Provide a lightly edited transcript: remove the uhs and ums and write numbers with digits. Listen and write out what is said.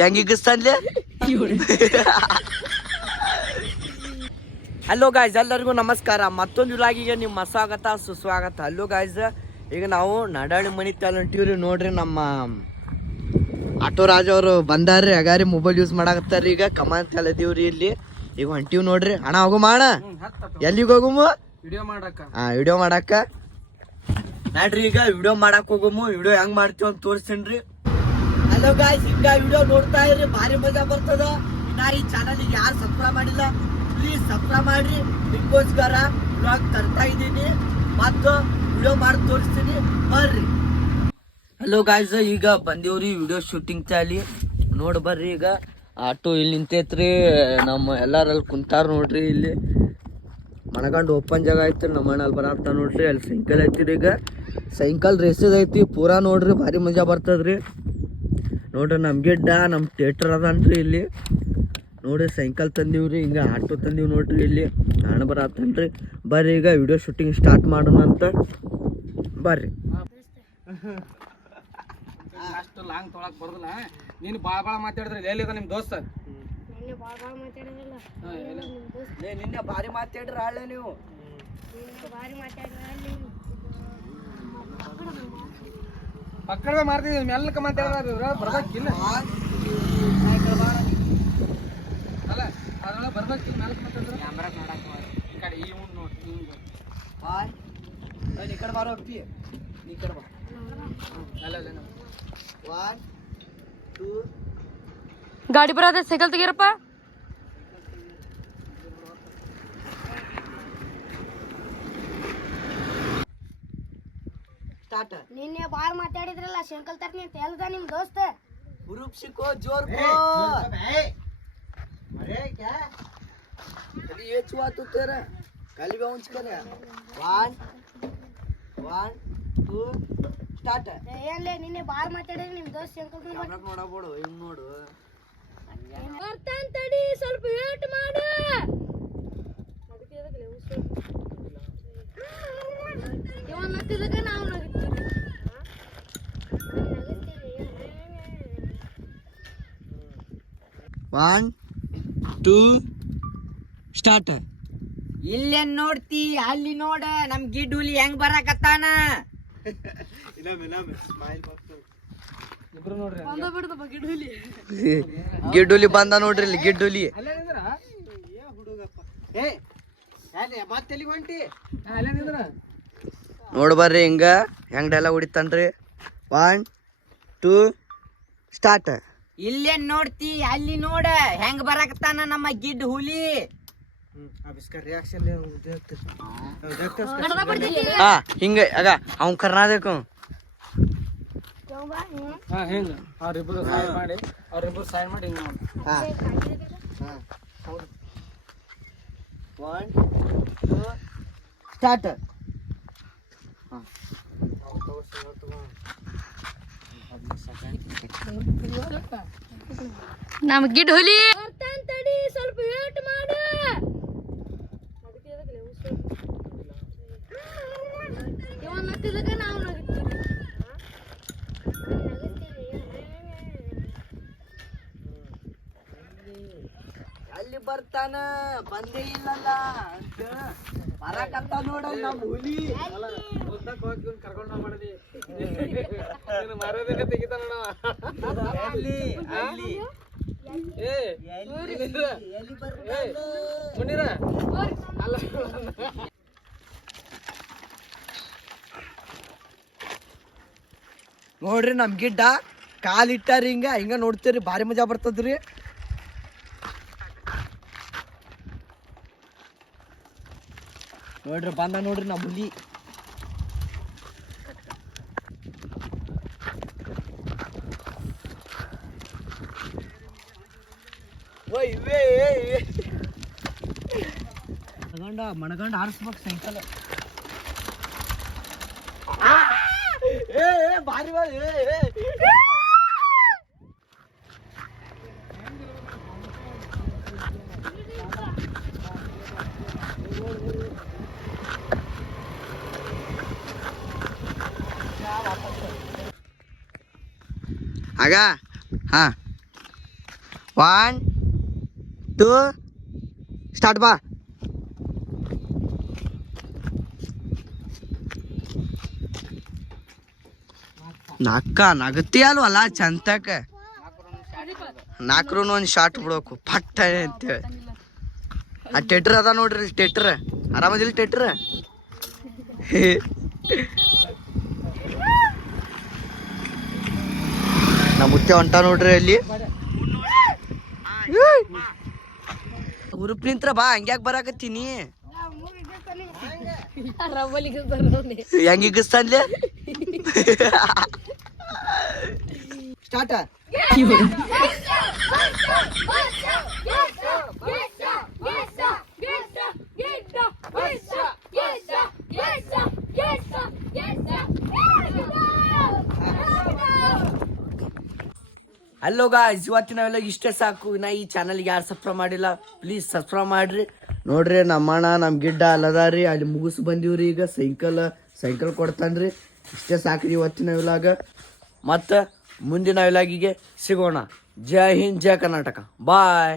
ಹೆಂಗಿಗಿಸ್ತಾನ್ಲೆ hello guys, ಎಲ್ಲರಿಗೂ ನಮಸ್ಕಾರ. ಮತ್ತೊಂದು ವಿಲಾಗಿಗೆ ನಿಮ್ಮ ಸ್ವಾಗತ ಸುಸ್ವಾಗತ. ಹಲೋ ಗಾಯ್ಸ್, ಈಗ ನಾವು ನಡಾಳಿ ಮನಿ ಹೊಂಟಿವ್ರಿ. ನೋಡ್ರಿ, ನಮ್ಮ ಆಟೋ ರಾಜ್ ಅವರು ಬಂದಾರ್ರಿ. ಅಗಾರಿ ಮೊಬೈಲ್ ಯೂಸ್ ಮಾಡಾಕತ್ತಾರ್ರಿ. ಈಗ ಕಮಾನ್ ತಲದೀವ್ರಿ ಇಲ್ಲಿ. ಈಗ ಹೊಂಟಿವ್ ನೋಡ್ರಿ. ಅಣ್ಣ ಹೋಗುಮ ಅಣ್ಣ, ಎಲ್ಲಿಗೆ ಹೋಗುಮ? ವಿಡಿಯೋ ಮಾಡಾಕ ನೋಡ್ರಿ. ಈಗ ವಿಡಿಯೋ ಮಾಡಾಕ್ ಹೋಗುಮು. ವಿಡಿಯೋ ಹೆಂಗ್ ಮಾಡ್ತೀವಿ ಅಂತ ತೋರಿಸ್ತೀನ್ರಿ. ಹಲೋ ಗಾಯ್ಸ್, ಹಿಂಗ ವಿಡಿಯೋ ನೋಡ್ತಾ ಇರ್ರಿ, ಭಾರಿ ಮಜಾ ಬರ್ತದ. ಇನ್ನ ಈ ಚಾನಲ್ ಯಾರು ಸಬ್ಸ್ಕ್ರೈಬ್ ಮಾಡಿಲ್ಲ, ಪ್ಲೀಸ್ ಸಬ್ಸ್ಕ್ರೈಬ್ ಮಾಡ್ರಿ. ನಿಮ್ಗೋಸ್ಕರ ಬ್ಲಾಗ್ ತರ್ತಾ ಇದ್ದೀನಿ ಮತ್ತು ವಿಡಿಯೋ ಮಾಡಿ ತೋರಿಸ್ತೀನಿ, ಬರ್ರಿ. ಹಲೋ ಗಾಯ್ಸ್, ಈಗ ಬಂದಿವ್ರಿ ವಿಡಿಯೋ ಶೂಟಿಂಗ್ ಚಾಲಿ. ನೋಡ್ ಬರ್ರಿ. ಈಗ ಆಟೋ ಇಲ್ಲಿ ನಿಂತೈತ್ರಿ. ನಮ್ಮ ಎಲ್ಲಾರಲ್ಲಿ ಕುಂತಾರ ನೋಡ್ರಿ. ಇಲ್ಲಿ ಮನಗಂಡು ಓಪನ್ ಜಾಗ ಐತ್ರಿ. ನಮ್ಮ ಅಣ್ಣ ಅಲ್ಲಿ ಬರತ್ತ ನೋಡ್ರಿ. ಅಲ್ಲಿ ಸೈಕಲ್ ಐತಿರಿ. ಈಗ ಸೈಕಲ್ ರೇಸಸ್ ಐತಿ ಪೂರಾ. ನೋಡ್ರಿ, ಭಾರಿ ಮಜಾ ಬರ್ತದ್ರಿ. ನೋಡ್ರಿ, ನಮ್ಮ ಗಿಡ್ಡ ನಮ್ಮ ಥಿಯೇಟರ್ ಅದನ್ರಿ. ಇಲ್ಲಿ ನೋಡ್ರಿ, ಸೈಕಲ್ ತಂದೀವ್ರಿ. ಹಿಂಗ ಆಟೋ ತಂದೀವಿ ನೋಡ್ರಿ. ಇಲ್ಲಿ ಅಣ್ಣ ಬರತ್ತನ್ರಿ. ಬರ್ರಿ, ಈಗ ವಿಡಿಯೋ ಶೂಟಿಂಗ್ ಸ್ಟಾರ್ಟ್ ಮಾಡೋಣ ಅಂತ ಬರ್ರಿ. ಅಷ್ಟು ಲಾಂಗ್ ತೊಳಕ್ ಬರೋದಿಲ್ಲ. ನೀನು ಭಾಳ ಮಾತಾಡಿದ್ರೆ ಎಲ್ಲಿದ ನಿಮ್ಮ ದೋಸ್ತ? ನಿನ್ನೆ ಭಾರಿ ಮಾತಾಡ್ರಿ ಆಳೆ ನೀವು. ಪಕ್ಕಡ ಮಾಡ್ತಿದ್ವಿ, ಮೆಲ್ಲಕ ಮಾತಾಡಿದ್ರೆ ಬರ್ಬೇಕಿಲ್ಲ. ಅಲ್ಲ ಅದ್ರೊಳಗೆ ಬರ್ಬೇಕಿಲ್ಲ, ಮೆಲ್ಲಕ ಮಾತಾಡಿದ್ರೆ ಕ್ಯಾಮ್ರಾ ಮಾಡಕ್ಕೆ ಈ ಕಡೆ ಈ ಉಂಡು ನೋಡಿ. ಹಿಂಗೆ ಈ ಕಡೆ ಬಾರೋ ಅಪ್ಪಿ, ಈ ಕಡೆ ಬಾ. ಅಲ್ಲ 1 2 ಗಾಡಿ ಬರತ್ತೆ. ಸೈಕಲ್ ತೆಗೀರಪ್ಪ. ನಿನ್ನೆ ಬಾಳ್ ಮಾತಾಡಿದ್ರಲ್ಲ, ಸೈಕಲ್ ತರ್ನಿ ಅಂತ ಹೇಳ್ದ ನಿಮ್ ದೋಸ್ತ. ग्रुप सिको जोर को। अरे क्या ये छुआ तू तेरा खाली बाउंस कर 1 2 ಸ್ಟಾರ್ಟ್. ಏನ್ಲೇ ನಿನ್ನೆ ಬಾಳ್ ಮಾತಾಡಿದ್ರೆ ನಿಮ್ ದೋಸ್ತ ಸೈಕಲ್ ಕ್ಯಾಮೆರಾ ನೋಡಬೇಡ, ಹಿಂಗ್ ನೋಡು. ಬರ್ತಾನ್ ತಡಿ, ಸ್ವಲ್ಪ ವೇಟ್ ಮಾಡು. ಇವನ್ ನಗ್ತಿದ್ದಕ್ಕೆ ನಾವು ನಗ್ತೀವಿ. 1 2 ಸ್ಟಾರ್ಟ್. ಇಲ್ಲೇನ್ ನೋಡ್ತಿ, ಅಲ್ಲಿ ನೋಡ ನಮ್ ಗಿಡ್ಡುಲಿ ಹೆಂಗ್ ಬರಾಕತ್ತಾನ. ಇಬ್ರು ನೋಡ್ರಿ. ಗಿಡ್ಡುಲಿ ಬಂದ ನೋಡ್ರಿ. ಇಲ್ಲಿ ಗಿಡ್ಡುಲಿ ಅಲ್ಲೇ ನಿಂದ್ರ ಮತ್ತೆ ಹೊಂಟಿ. ಅಲ್ಲೇ ನಿಂದ್ರ ನೋಡ್ ಬರ್ರಿ ಹಿಂಗ ಹೆಂಗ್ ಡೈಲಾಗ್ ಹೊಡಿತಾನ್ರಿ. 1 2 ಸ್ಟಾರ್ಟ್. ಇಲ್ಲೇನ್ ನೋಡ್ತಿ, ಅಲ್ಲಿ ನೋಡ ಹೆಂಗ್ ಬರಾಕತ್ತಾನ ನಮ್ಮ ಗಿಡ್ ಹುಲಿ. ಹಾ ಹಿಂಗ ಆಗ ಅವ್ನ್ ಕರ್ನಾಟಕ. ಹಾ ಹಿಂಗ ಅವ್ರಿಬ್ರು ಸಹಾಯ ಮಾಡಿ ಹಿಂಗ ನೋಡಿ. 1 2 ಸ್ಟಾರ್ಟ್. ನಮ್ ಗಿಡ್ ಹುಲಿ. ಬರ್ತಾನ್ ತಡಿ, ಸ್ವಲ್ಪ ವೇಟ್ ಮಾಡು. ಇವನ್ ನಗ್ತಿದ್ದಕ್ಕೆ ನಾವು ನಗ್ತೀವಿ. ಅಲ್ಲಿ ಬರ್ತಾನ, ಬಂದೇ ಇಲ್ಲಲ್ಲ ಅಂತ ಬರಕತ್ತ ನೋಡಲ್ಲ ನಮ್ಮ ಹುಲಿ. ಕರ್ಕೊಂಡ್ ಮಾಡಿದಿ ಮರದೇನೆ ತೆಗಿತಾನ ಅಲ್ಲಿ ಅಲ್ಲಿ ಮುನ್ನೀರ ಅಲ್ಲ. ನೋಡ್ರಿ, ನಮ್ ಗಿಡ್ಡ ಕಾಲಿಟ್ಟಾರಿ. ಹಿಂಗ ಹಿಂಗ ನೋಡ್ತೀರಿ, ಭಾರಿ ಮಜಾ ಬರ್ತದ್ರಿ. ನೋಡ್ರಿ ಬಂದ ನೋಡ್ರಿ ನಮ್ಮ ಹುಲಿ. ಮಣಗಂಡ ಆರಿಸ್ಬೇಕು ಸೈಕಲ್. ಭಾರಿ ಆಗ ಹಾಂ 1 2 ಸ್ಟಾರ್ಟ್ ಬಾ. ನಗತಿ ಅಲ್ವಲ್ಲ ಚಂತಕ 4 ಒಂದು ಶಾರ್ಟ್ ಬಿಡ್ಬೇಕು ಪಟ್ಟ ಅಂತೇಳಿ. ಆ ಟೆಟ್ರ್ ಅದ ನೋಡ್ರಿ, ಟೆಟ್ರ್ ಆರಾಮದಿಲ್ಲ ಟೆಟ್ರ್. ನಮ್ಮ ಮುತ್ತೆ ಹೊಂಟ ನೋಡ್ರಿ ಅಲ್ಲಿ. ಗ್ರೂಪ್ ನಿಂತ್ರ ಬಾ, ಹಂಗ್ಯಾಕ್ ಬರಾಕತ್ತೀನಿ? ಹೆಂಗ ಹಿಗಿಸ್ತಾನ್ಲೆ ಸ್ಟಾರ್ಟ್. ಹಲೋ ಗಾಯ್ಸ್, ಇವತ್ತಿನ ನಾವೆಲ್ಲ ಇಷ್ಟೇ ಸಾಕು. ಇನ್ನ ಈ ಚಾನಲ್ಗೆ ಯಾರು ಸಬ್ಸ್ಕ್ರೈಬ್ ಮಾಡಿಲ್ಲ ಪ್ಲೀಸ್ ಸಬ್ಸ್ಕ್ರೈಬ್ ಮಾಡ್ರಿ. ನೋಡ್ರಿ ನಮ್ಮಣ್ಣ ನಮ್ಮ ಗಿಡ್ಡ ಅಲ್ಲದಾರಿ ಅಲ್ಲಿ ಮುಗಿಸ್ ಬಂದೀವ್ರಿ. ಈಗ ಸೈಕಲ್ ಕೊಡ್ತಾನ್ರಿ. ಇಷ್ಟೇ ಸಾಕ್ರಿ ಇವತ್ತಿನ ವಿಲಾಗ. ಮತ್ತು ಮುಂದಿನ ವಿಲಾಗಿಗೆ ಸಿಗೋಣ. ಜೈ ಹಿಂದ್, ಜೈ ಕರ್ನಾಟಕ, ಬಾಯ್.